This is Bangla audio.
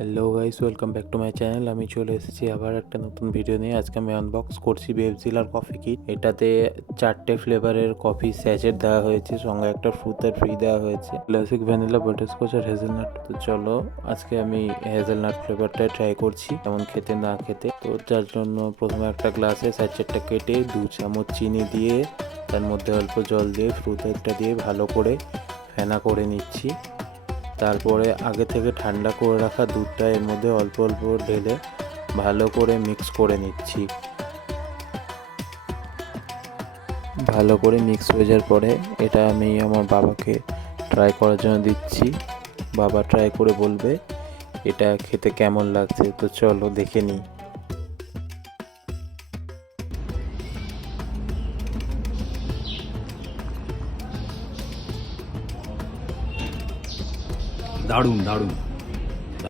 Hello guys, welcome back to my channel. আমি চলে এসেছি আবার একটা নতুন ভিডিও নিয়ে। আজকে আমি আনবক্স করছি বেবজিলার কফি কিট। এটাতে 4টে ফ্লেভারের কফি স্যাচেট দেওয়া হয়েছে, সঙ্গে একটা ফ্রুটের ফ্রি দেওয়া হয়েছে, ক্লাসিক ভ্যানিলা, বাটারস্কচ আর হেজেলনাট। তো চলো আজকে আমি হেজেলনাট ফ্লেভারটাই ট্রাই করছি কেমন খেতে না খেতে। তো যার জন্য প্রথমে একটা গ্লাসে স্যাচেটটা কেটে 2 চামচ চিনি দিয়ে তার মধ্যে অল্প জল দিয়ে ফ্রুটেরটা দিয়ে ভালো করে ফেনা করে নিচ্ছি। তারপরে আগে থেকে ঠান্ডা করে রাখা দুধটা এর মধ্যে অল্প অল্প ঢেলে ভালো করে মিক্স করে নিচ্ছি। ভালো করে মিক্স হয়ে যাওয়ার পরে এটা আমি আমার বাবাকে ট্রাই করার জন্য দিচ্ছি। বাবা ট্রাই করে বলবে এটা খেতে কেমন লাগছে। তো চলো দেখে নিই। দারুণ দারুণ।